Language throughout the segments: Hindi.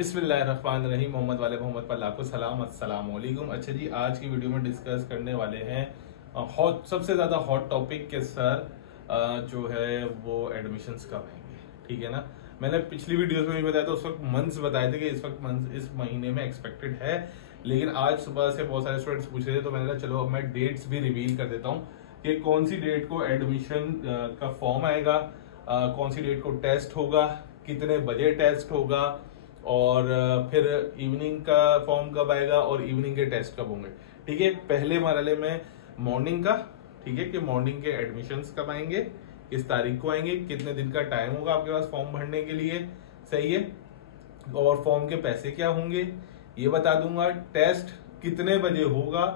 बिस्मिल्लाहिर्रहमानिर्रहीम। मोहम्मद वाले मोहम्मद पर लाखों सलाम, अस्सलाम वालेकुम। अच्छा जी, आज की वीडियो में डिस्कस करने वाले हैं सबसे ज़्यादा हॉट टॉपिक के सर जो है वो एडमिशन्स कब आएंगे। ठीक है ना, मैंने पिछली वीडियोस में भी बताया था, उस वक्त मंथ्स बताए थे कि इस वक्त मंथ्स इस महीने में एक्सपेक्टेड है, लेकिन आज सुबह से बहुत सारे स्टूडेंट्स पूछ रहे थे तो मैंने कहा चलो अब मैं डेट्स भी रिवील कर देता हूँ कि कौन सी डेट को एडमिशन का फॉर्म आएगा, कौन सी डेट को टेस्ट होगा, कितने बजे टेस्ट होगा और फिर इवनिंग का फॉर्म कब आएगा और इवनिंग के टेस्ट कब होंगे। ठीक है, पहले मरहले में मॉर्निंग का, ठीक है, कि मॉर्निंग के एडमिशन्स कब आएंगे, किस तारीख को आएंगे, कितने दिन का टाइम होगा आपके पास फॉर्म भरने के लिए, सही है, और फॉर्म के पैसे क्या होंगे ये बता दूंगा। टेस्ट कितने बजे होगा,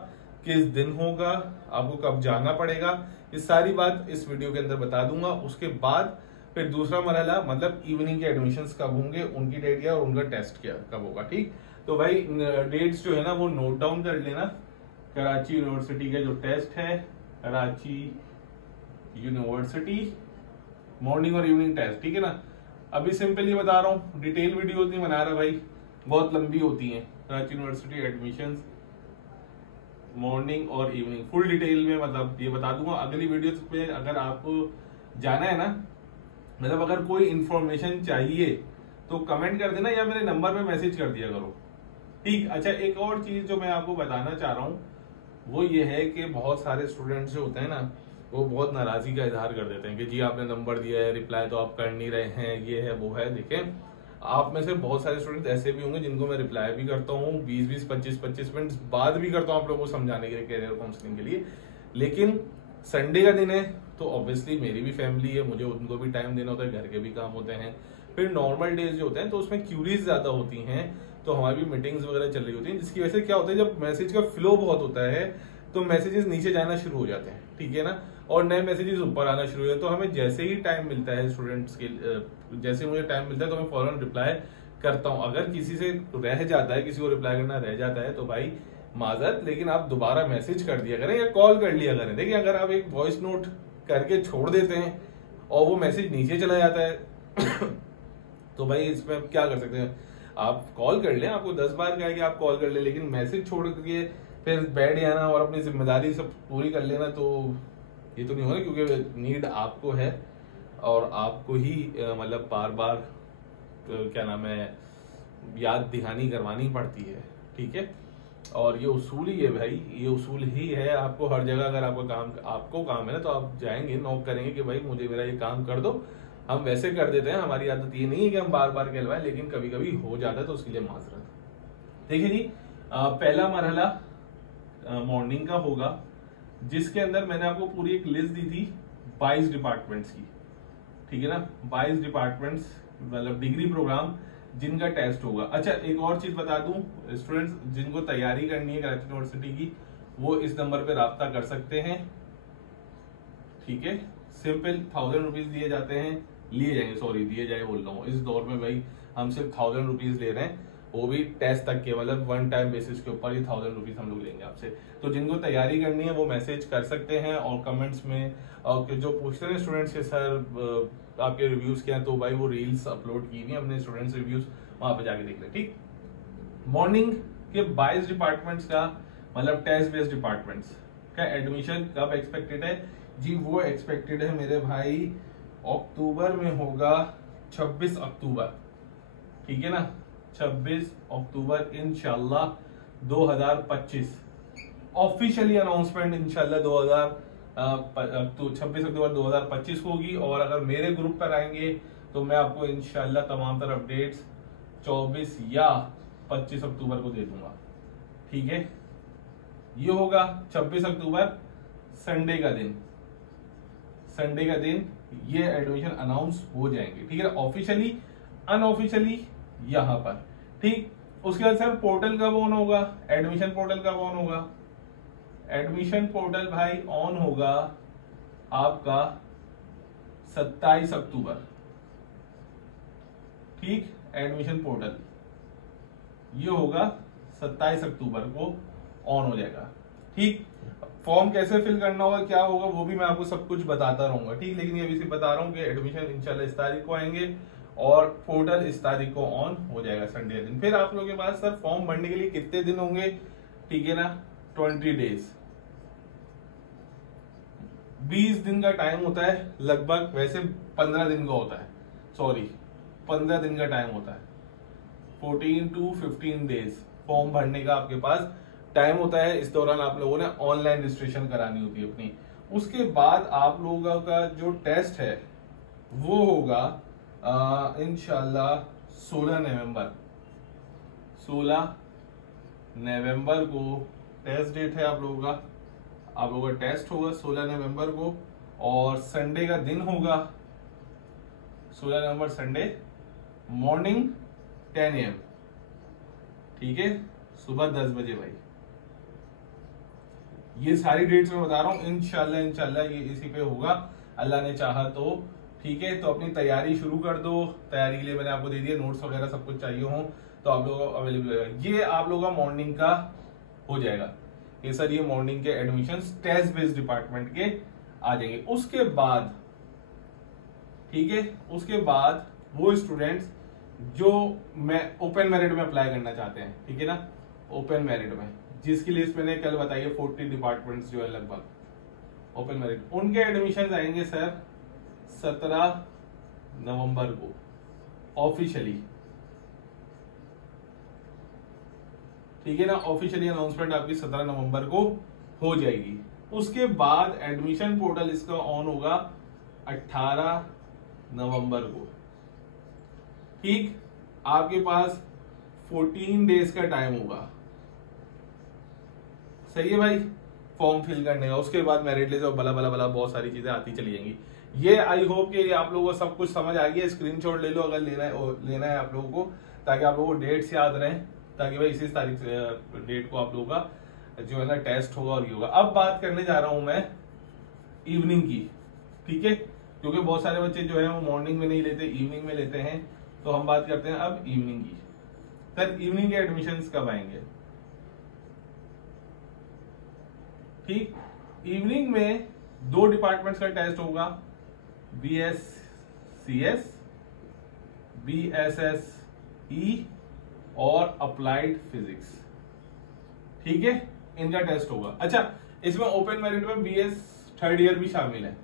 किस दिन होगा, आपको कब जाना पड़ेगा, ये सारी बात इस वीडियो के अंदर बता दूंगा। उसके बाद फिर दूसरा मरहला मतलब इवनिंग के एडमिशन्स कब होंगे, उनकी डेट क्या और उनका टेस्ट क्या कब होगा। ठीक, तो भाई डेट्स जो है ना वो नोट डाउन कर लेना। कराची यूनिवर्सिटी का जो टेस्ट है, कराची यूनिवर्सिटी मॉर्निंग और इवनिंग टेस्ट, ठीक है ना। अभी सिंपली बता रहा हूँ, डिटेल वीडियो नहीं बना रहा भाई, बहुत लंबी होती है। कराची यूनिवर्सिटी एडमिशन्स मॉर्निंग और इवनिंग फुल डिटेल में मतलब ये बता दूंगा अगली वीडियो पे। अगर आपको जाना है ना, मतलब अगर कोई इंफॉर्मेशन चाहिए तो कमेंट कर देना या मेरे नंबर पे मैसेज कर दिया करो। ठीक, अच्छा एक और चीज जो मैं आपको बताना चाह रहा हूँ वो ये है कि बहुत सारे स्टूडेंट्स जो होते हैं ना वो बहुत नाराजगी का इजहार कर देते हैं कि जी आपने नंबर दिया है, रिप्लाई तो आप कर नहीं रहे हैं, ये है वो है। देखें, आप में से बहुत सारे स्टूडेंट ऐसे भी होंगे जिनको मैं रिप्लाई भी करता हूँ 20-20, 25-25 मिनट बाद भी करता हूँ आप लोगों को समझाने के लिए, कैरियर काउंसलिंग के लिए। लेकिन संडे का दिन है तो ऑब्वियसली मेरी भी फैमिली है, मुझे उनको भी टाइम देना होता है, घर के भी काम होते हैं। फिर नॉर्मल डेज जो होते हैं तो उसमें क्यूरीज ज्यादा होती हैं, तो हमारी भी मीटिंग्स वगैरह चल रही होती हैं, जिसकी वजह से क्या होता है जब मैसेज का फ्लो बहुत होता है तो मैसेजेस नीचे जाना शुरू हो जाते हैं, ठीक है ना, और नए मैसेजेस ऊपर आना शुरू हो जाते हैं। तो हमें जैसे ही टाइम मिलता है स्टूडेंट्स के, जैसे मुझे टाइम मिलता है तो मैं फौरन रिप्लाई करता हूँ। अगर किसी से रह जाता है, किसी को रिप्लाई करना रह जाता है तो भाई माजरत, लेकिन आप दोबारा मैसेज कर दिया करें या कॉल कर लिया करें। देखिए, अगर आप एक वॉइस नोट करके छोड़ देते हैं और वो मैसेज नीचे चला जाता है तो भाई इसमें क्या कर सकते हैं, आप कॉल कर लें, आपको 10 बार कहा कि आप कॉल कर लें, लेकिन मैसेज छोड़ के फिर बैठ जाना और अपनी जिम्मेदारी सब पूरी कर लेना तो ये तो नहीं हो रहा, क्योंकि नीड आपको है और आपको ही मतलब बार बार क्या नाम है याद दहानी करवानी पड़ती है। ठीक है, और ये उसूल ही है भाई, ये उसूल ही है। आपको हर जगह अगर आपको काम है ना तो आप जाएंगे, नॉक करेंगे कि भाई मुझे मेरा ये काम कर दो। हम वैसे कर देते हैं, हमारी आदत ये नहीं है कि हम बार बार कहलवाएं, लेकिन कभी कभी हो जाता है तो उसके लिए माजरत। देखिए जी, पहला मरहला मॉर्निंग का होगा, जिसके अंदर मैंने आपको पूरी एक लिस्ट दी थी 22 डिपार्टमेंट्स की, ठीक है ना, 22 डिपार्टमेंट्स मतलब डिग्री प्रोग्राम जिनका टेस्ट होगा। अच्छा एक और चीज बता दूं, स्टूडेंट्स जिनको तैयारी करनी है कराची यूनिवर्सिटी की वो इस नंबर पे राब्ता कर सकते हैं। ठीक है, सिंपल 1000 रुपीज दिए जाते हैं, लिए जाएंगे, सॉरी दिए जाए बोल रहा हूँ, इस दौर में भाई हम सिर्फ 1000 रुपीज ले रहे हैं, वो भी टेस्ट तक के, मतलब वन टाइम बेसिस के ऊपर ही 1000 रुपीज हम लोग लेंगे आपसे। तो जिनको तैयारी करनी है वो मैसेज कर सकते हैं और कमेंट्स में, और जो पूछते हैं स्टूडेंट्स के सर आपके रिव्यूज क्या हैं, तो भाई वो रील्स अपलोड की हुई है हमने, स्टूडेंट्स रिव्यूज वहां पे जाके देख लें। ठीक, मॉर्निंग के 22 डिपार्टमेंट्स का मतलब टेस्ट बेस्ड डिपार्टमेंट्स का एडमिशन कब एक्सपेक्टेड है जी, वो एक्सपेक्टेड है मेरे भाई अक्टूबर में होगा, 26 अक्टूबर, ठीक है ना, 26 अक्टूबर इंशाल्लाह 2025। ऑफिशियली अनाउंसमेंट इंशाल्लाह 26 अक्टूबर 2025 होगी। और अगर मेरे ग्रुप पर आएंगे तो मैं आपको इंशाल्लाह तमाम तरह अपडेट्स 24 या 25 अक्टूबर को दे दूंगा। ठीक है, ये होगा 26 अक्टूबर संडे का दिन, संडे का दिन ये एडमिशन अनाउंस हो जाएंगे, ठीक है, ऑफिशियली अनऑफिशियली यहां पर। ठीक, उसके बाद सर पोर्टल कब ऑन होगा, एडमिशन पोर्टल कब ऑन होगा, एडमिशन पोर्टल भाई ऑन होगा आपका 27 अक्टूबर। ठीक, एडमिशन पोर्टल ये होगा 27 अक्टूबर को ऑन हो जाएगा। ठीक, फॉर्म कैसे फिल करना होगा, क्या होगा, वो भी मैं आपको सब कुछ बताता रहूंगा। ठीक, लेकिन ये भी सिर्फ बता रहा हूँ कि एडमिशन इंशाल्लाह इस तारीख को आएंगे और पोर्टल इस तारीख को ऑन हो जाएगा संडे दिन। फिर आप लोगों के पास सर फॉर्म भरने के लिए कितने दिन होंगे, ठीक है ना, 20 डेज, 20 दिन का टाइम होता है लगभग, वैसे 15 दिन का होता है, सॉरी 15 दिन का टाइम होता है, 14 to 15 डेज फॉर्म भरने का आपके पास टाइम होता है। इस दौरान आप लोगों ने ऑनलाइन रजिस्ट्रेशन करानी होती है अपनी। उसके बाद आप लोगों का जो टेस्ट है वो होगा इंशाल्लाह 16 नवंबर को टेस्ट डेट है आप लोगों का। आप लोगों का टेस्ट होगा 16 नवंबर को और संडे का दिन होगा 16 नवंबर संडे मॉर्निंग 10 AM, ठीक है, सुबह 10 बजे भाई। ये सारी डेट्स मैं बता रहा हूँ, इंशाल्लाह ये इसी पे होगा, अल्लाह ने चाहा तो, ठीक है। तो अपनी तैयारी शुरू कर दो। तैयारी के लिए मैंने आपको दे दिया नोट्स वगैरह, सब कुछ चाहिए हो तो आप लोगों को अवेलेबल रहेगा। ये आप लोगों का मॉर्निंग का हो जाएगा, ये सर ये मॉर्निंग के एडमिशन टेस्ट बेस्ड डिपार्टमेंट के आ जाएंगे। उसके बाद, ठीक है, उसके बाद वो स्टूडेंट्स जो मैं ओपन मेरिट में अप्लाई करना चाहते हैं, ठीक है ना, ओपन मेरिट में, जिसकी लिस्ट मैंने कल बताई है 40 डिपार्टमेंट्स जो है लगभग ओपन मेरिट, उनके एडमिशन आएंगे सर 17 नवंबर को ऑफिशियली, ठीक है ना, ऑफिशियली अनाउंसमेंट आपकी 17 नवंबर को हो जाएगी। उसके बाद एडमिशन पोर्टल इसका ऑन होगा 18 नवंबर को, ठीक। आपके पास 14 डेज का टाइम होगा, सही है भाई, फॉर्म फिल करने का। उसके बाद मेरिट लिस्ट और बला बला बला बहुत सारी चीजें आती चली जाएंगी। ये आई होप कि आप लोगों को सब कुछ समझ आ गया। स्क्रीनशॉट ले लो अगर लेना है आप लोगों को, ताकि आप लोगों को डेट्स याद रहें, ताकि भाई इसी तारीख डेट को आप लोगों का जो है ना टेस्ट होगा और ये होगा। अब बात करने जा रहा हूं मैं इवनिंग की, ठीक है, क्योंकि बहुत सारे बच्चे जो है वो मॉर्निंग में नहीं लेते, इवनिंग में लेते हैं। तो हम बात करते हैं अब इवनिंग की। सर इवनिंग के एडमिशंस कब आएंगे, ठीक। इवनिंग में 2 डिपार्टमेंट्स का टेस्ट होगा, BSCS, BSSE और अप्लाइड फिजिक्स, ठीक है, इनका टेस्ट होगा। अच्छा, इसमें ओपन मेरिट में BS थर्ड ईयर भी शामिल है,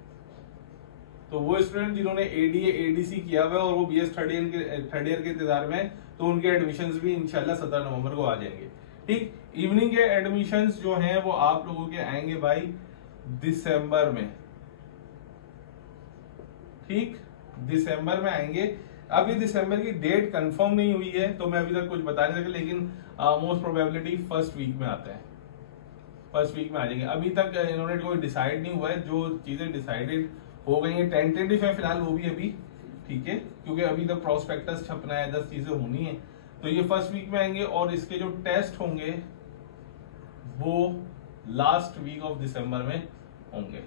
तो वो स्टूडेंट जिन्होंने ADA ADC किया हुआ है और वो BS थर्ड ईयर के इंतजार में, तो उनके एडमिशंस भी इंशाल्लाह 17 नवंबर को आ जाएंगे, ठीक। इवनिंग के एडमिशंस जो हैं वो आप लोगों के आएंगे भाई दिसंबर में, ठीक, दिसंबर में आएंगे। अभी दिसंबर की डेट कंफर्म नहीं हुई है तो मैं अभी तक कुछ बता नहीं सका, लेकिन मोस्ट प्रोबेबिलिटी फर्स्ट वीक में आता है, फर्स्ट वीक में आ जाएंगे। अभी तक इन्होंने कोई डिसाइड नहीं हुआ है, जो चीजें डिसाइडेड हो गई है टेंटेटिव है फिलहाल वो भी अभी, ठीक है, क्योंकि अभी तक प्रोस्पेक्टस छपना है, 10 चीजें होनी है, तो ये फर्स्ट वीक में आएंगे। और इसके जो टेस्ट होंगे वो लास्ट वीक ऑफ दिसंबर में होंगे,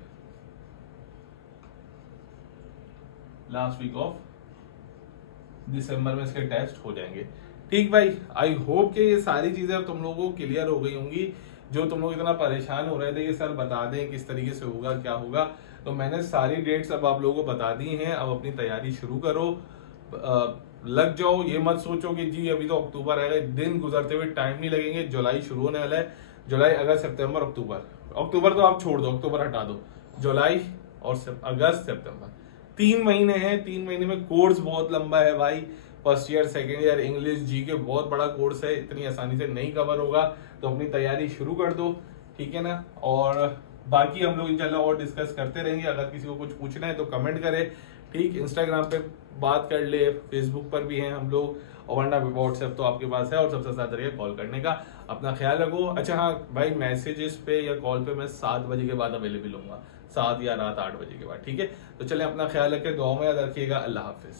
लास्ट वीक ऑफ दिसंबर में इसके टेस्ट हो जाएंगे, ठीक भाई। आई होप कि ये सारी चीजें अब तुम लोगों को क्लियर हो गई होंगी, जो तुम लोग इतना परेशान हो रहे थे कि सर बता दें किस तरीके से होगा क्या होगा, तो मैंने सारी डेट्स अब आप लोगों को बता दी हैं। अब अपनी तैयारी शुरू करो, लग जाओ, ये मत सोचो कि जी अभी तो अक्टूबर आएगा, दिन गुजरते हुए टाइम नहीं लगेंगे, जुलाई शुरू होने वाला है, जुलाई अगस्त सितंबर अक्टूबर तो आप छोड़ दो, अक्टूबर हटा दो, जुलाई और अगस्त सितंबर 3 महीने हैं। 3 महीने में कोर्स बहुत लंबा है भाई, first year second year English GK बहुत बड़ा कोर्स है, इतनी आसानी से नहीं कवर होगा, तो अपनी तैयारी शुरू कर दो, ठीक है ना। और बाकी हम लोग इंशाल्लाह और डिस्कस करते रहेंगे, अगर किसी को कुछ पूछना है तो कमेंट करे, ठीक, इंस्टाग्राम पे बात कर ले, फेसबुक पर भी हैं हम लोग, और वरना व्हाट्सएप तो आपके पास है, और सबसे ज्यादा तरीका कॉल करने का। अपना ख्याल रखो। अच्छा हाँ भाई, मैसेजेस पे या कॉल पे मैं 7 बजे के बाद अवेलेबल होऊंगा, 7 या रात 8 बजे के बाद, ठीक है। तो चले अपना ख्याल रखें, दुआ में याद रखिएगा, अल्लाह हाफिज।